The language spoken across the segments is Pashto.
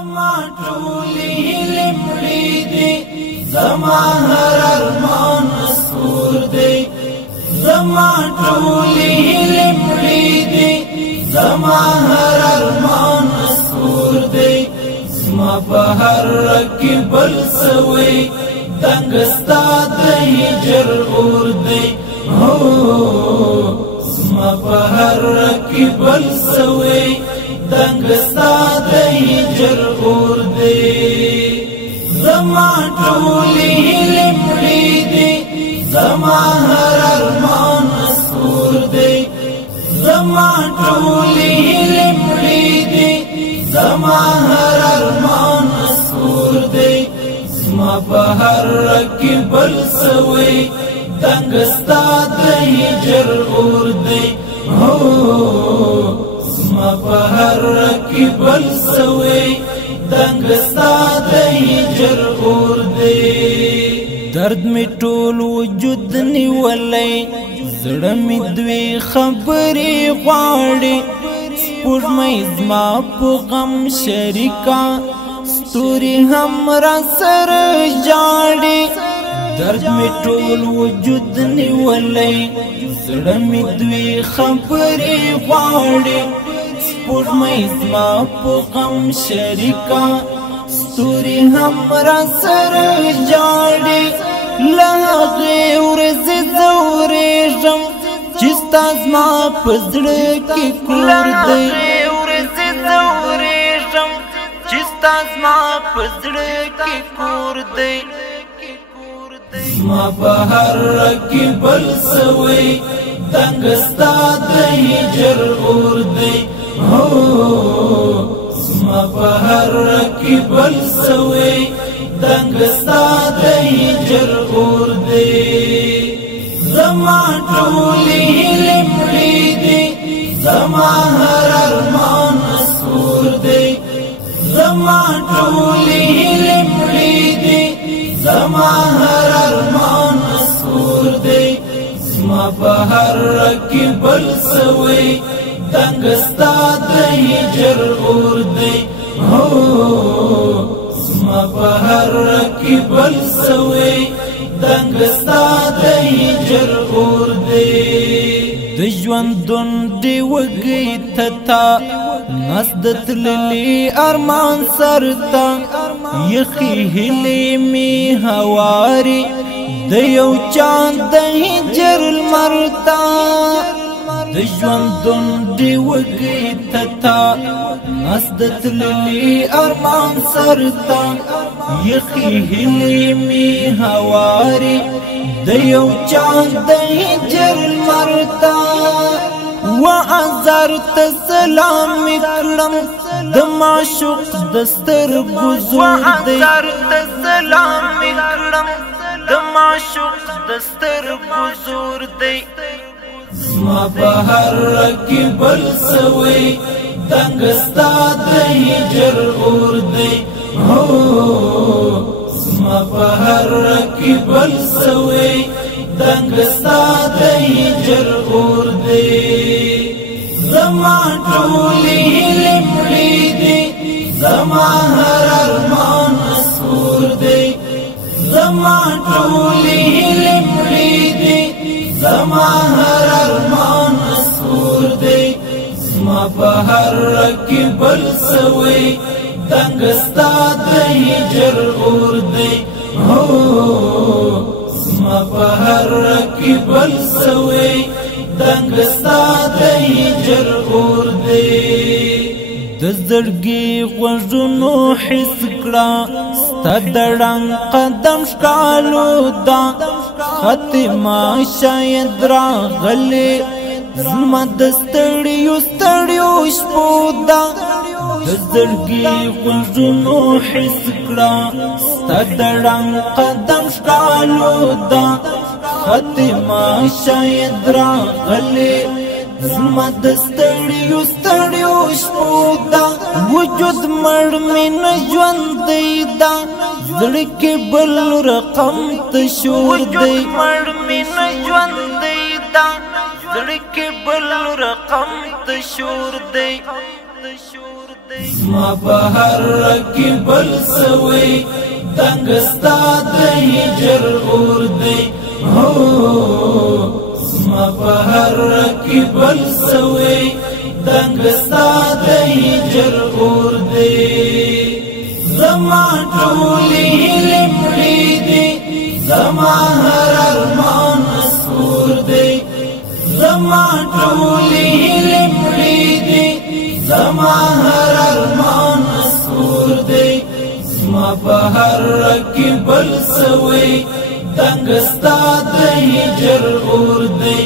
زما ټولې هیلې مړې دي، زما هر ارمان مسحور دی. زما ټولې هیلې مړې دي، زما هر ارمان مسحور دی. زما په هر رګ کې بل سوی دنګ ستا د هجر اور دی. هو زما په هر رګ کې بل سوی دنګ ستا د هجر اور دی. زما ټولې هیلې مړې دي، زما هر ارمان مسحور دی. زما ټولې هیلې مړې دي، زما هر ارمان مسحور دی. زما په هر رګ کې بل سوی دنګ ستا د هجر اور دی. هو زما په هر رګ کې بل سوی دنګ ستا د هجر اور دی. درد می ټول وجود نیولی، زړه می دوی خبرې غواړي. سپوږمۍ زما په غم شریکه، ستوري هم را سره ژاړي. درد می ټول وجود نیولی، زړه می دوی خبرې غواړي. سپوږمۍ زما په غم شریکه، ستوري هم را سره ژاړي. له هغې ورځې زه وریږم چې ستا زما په زړه کې کور دی. زما په هر رګ کې بل سوی دنګ ستا د هجر اور دی. هو زما په هر رګ کې بل سوی دنګ ستا د هجر اور دی. زما ټولې هیلې مړې دي، زما هر ارمان مسحور دی. زما ټولې هیلې مړې دي، زما هر ارمان مسحور دی. زما په هر رګ کې بل سوی دنګ ستا د هجر اور دی. هو زما په هر رګ کې بل سوی دنګ ستا د هجر اور دی. د ژوندون دی وږی تتا نس د تللي ارمان سرتا، یخی هیلې می هواري د یو چاند د هجر المرتا. د ژوندون دی وږی تتا نس د تللي ارمان سرتا، یخی هیلې می هواري د یو چاند د هجر المرتا. و ازار ته سلام کړم د معشوق د سترګو زور دی. زما په هر رګ کې بل سوی دنګ ستا د هجر اور دی. هو زما په هر رګ کې بل سوی دنګ ستا د هجر اور دی. زما ټولې هیلې مړې دي، زما هر ارمان مسحور دی. زما ټولې هیلې مړې دي، زما هر ارمان مسحور دی. زما په هر رګ کې بل سوی دنګ ستا د هجر اور دی. هو زما په هر رګ کې بل سوی دنګ ستا د هجر اور دی. د زړګي غوږونو حس کړه ستا د ړنګ قدم ښکالو ده. ختمه شاید راغلې زما د ستړیو ستړیو شپو ده. د زړګي غوږونو حس کړه ستا د ړنګ قدم ښکالو ده. ختمه شاید راغلې زما د ستړیو ستړیو شپو ده. وجود مړ مې نه ژوندی ده، زړه کې بل رقم ته شور دی. زړه کې بل رقم ته شور دی. زما په هر رکی بل سوی دنګستا د هجر اور دی هو زما په هر رکی بل سوی دنګستا د هجر اور دی زما ټولې هیلې مړې دي زما هر ارمان مسکور دی زما ټولې هیلې مړې دي زما هر ارمان مسکور دی زما په هر رکی بل سوی دنګستا د هجر اور دی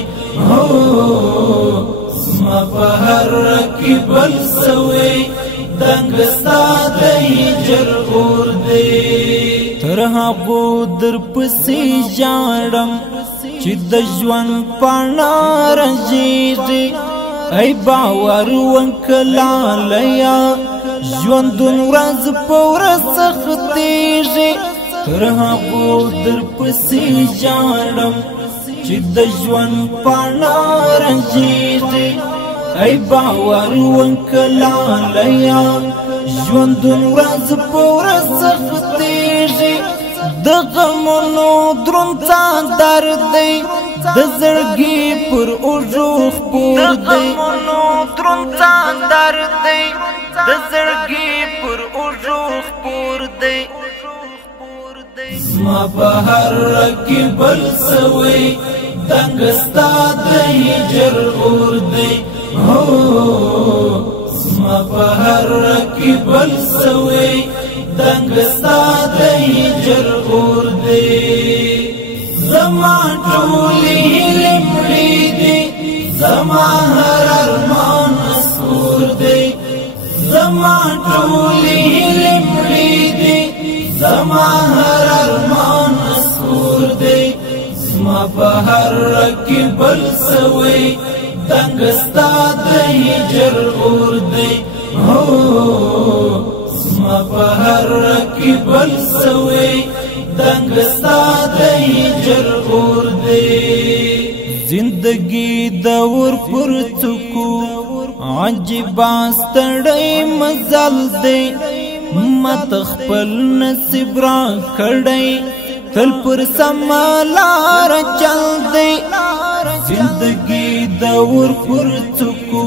هو زما په هر رکی بل سوی دنګستا د هجر اور دی تر هغو در پسې ژاړم چې د ژوند پاڼه رژېږي ای باور وکړه ژوندون ورځ په ورځ سختېږي تر هغو در پسې ژاړم چې د ژوند پاڼه رژېږي ای باور وکړه ژوندون ورځ په ورځ سختېږي د غمونو دروند څادر دی د زړګي پر اوږو خپور دی د غمونو دروند څادر دی د زړګي پر اوږو خپور دی زما په هر رکی بل سوی دنګستا د هجر اور دی هو زما په هر رکی بل سوی دنګستا د هجر اور دی زما ټولې هیلې مړې دي زما هر ارمان مسکور دی زما ټولې هیلې مړې دي زما هر ارمان مسکور دی زما په هر رکی بل سوی دنګستا د هجر اور دی هو زما په هر رکی بل سوی دنګستا د هجر اور دی زندگی دور پر څکو عجیبه ستړی مزل دی مت خپل نصیب را کړی تل پر سما لار چل دی زندگی دور پر څکو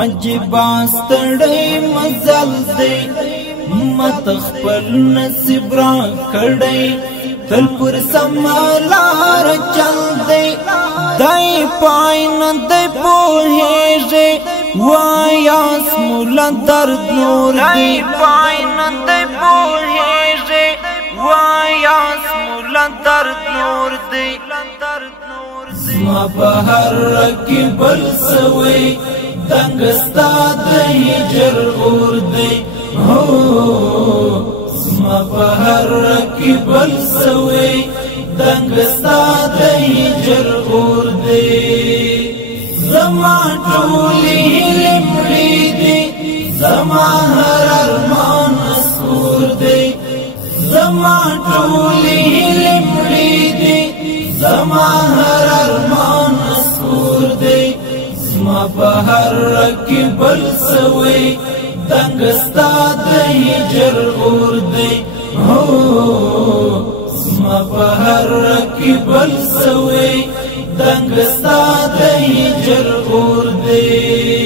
عجیبه ستړی مزل دی مت خپل نصیب را کړی تل پر سما لار چل دی دای پای نه دی پوهیږي وایاس مولا درد نور دی پای نه دی پوهیږي وایاس مولا درد نور دی زما په هر رکی بل سوی دنګستا د هجر اور دی هو زما په هر رکی بل سوی دنګستا د هجر اور دی زما ټولې هیلې مړې دي زما هر ارمان مسکور دی زما ټولې هیلې مړې دي زما هر ارمان مسکور دی زما په هر رکی بل سوی دنګستا د هجر اور دی هو زما په هر رکی بل سوی دنګستا د هجر اور دی